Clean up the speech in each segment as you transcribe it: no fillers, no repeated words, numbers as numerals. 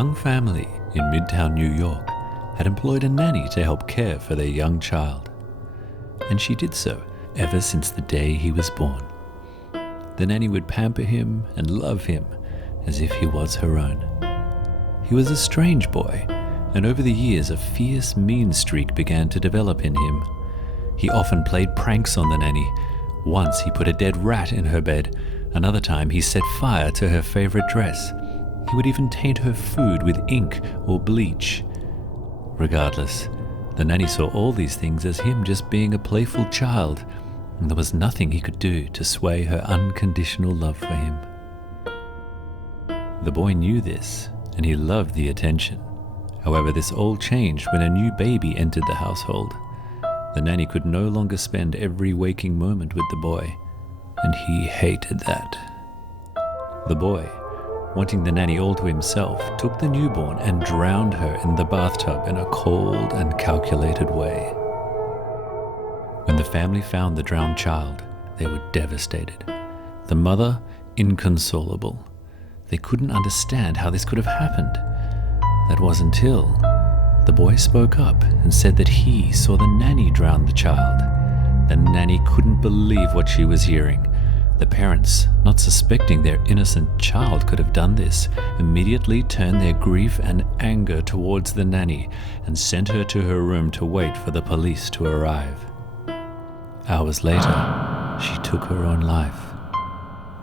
young family in Midtown New York had employed a nanny to help care for their young child, and she did so ever since the day he was born. The nanny would pamper him and love him as if he was her own. He was a strange boy, and over the years a fierce, mean streak began to develop in him. He often played pranks on the nanny. Once he put a dead rat in her bed. Another time he set fire to her favorite dress. He would even taint her food with ink or bleach. Regardless, the nanny saw all these things as him just being a playful child, and there was nothing he could do to sway her unconditional love for him. The boy knew this, and he loved the attention. However, this all changed when a new baby entered the household. The nanny could no longer spend every waking moment with the boy, and he hated that. The boy, wanting the nanny all to himself, took the newborn and drowned her in the bathtub in a cold and calculated way. When the family found the drowned child, they were devastated. The mother, inconsolable. They couldn't understand how this could have happened. That was until the boy spoke up and said that he saw the nanny drown the child. The nanny couldn't believe what she was hearing. The parents, not suspecting their innocent child could have done this, immediately turned their grief and anger towards the nanny and sent her to her room to wait for the police to arrive. Hours later, she took her own life.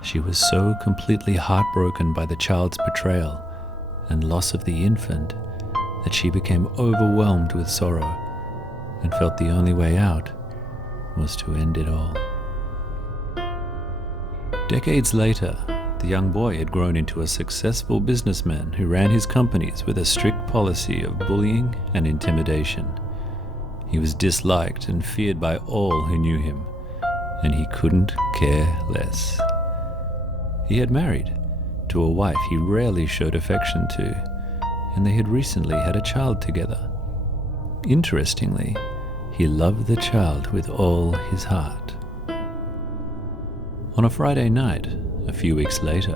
She was so completely heartbroken by the child's betrayal and loss of the infant that she became overwhelmed with sorrow and felt the only way out was to end it all. Decades later, the young boy had grown into a successful businessman who ran his companies with a strict policy of bullying and intimidation. He was disliked and feared by all who knew him, and he couldn't care less. He had married to a wife he rarely showed affection to, and they had recently had a child together. Interestingly, he loved the child with all his heart. On a Friday night, a few weeks later,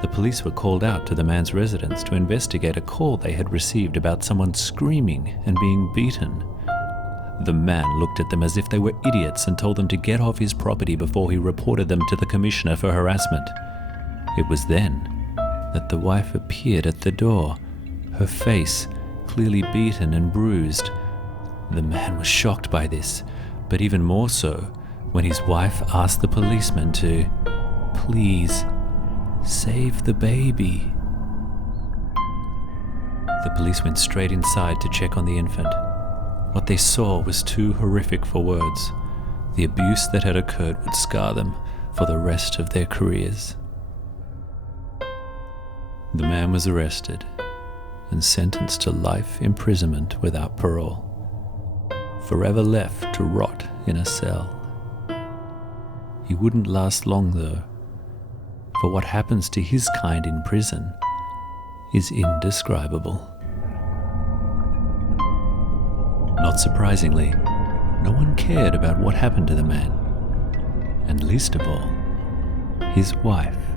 the police were called out to the man's residence to investigate a call they had received about someone screaming and being beaten. The man looked at them as if they were idiots and told them to get off his property before he reported them to the commissioner for harassment. It was then that the wife appeared at the door, her face clearly beaten and bruised. The man was shocked by this, but even more so when his wife asked the policeman to, "Please, save the baby." The police went straight inside to check on the infant. What they saw was too horrific for words. The abuse that had occurred would scar them for the rest of their careers. The man was arrested and sentenced to life imprisonment without parole, forever left to rot in a cell. He wouldn't last long though, for what happens to his kind in prison is indescribable. Not surprisingly, no one cared about what happened to the man, and least of all, his wife.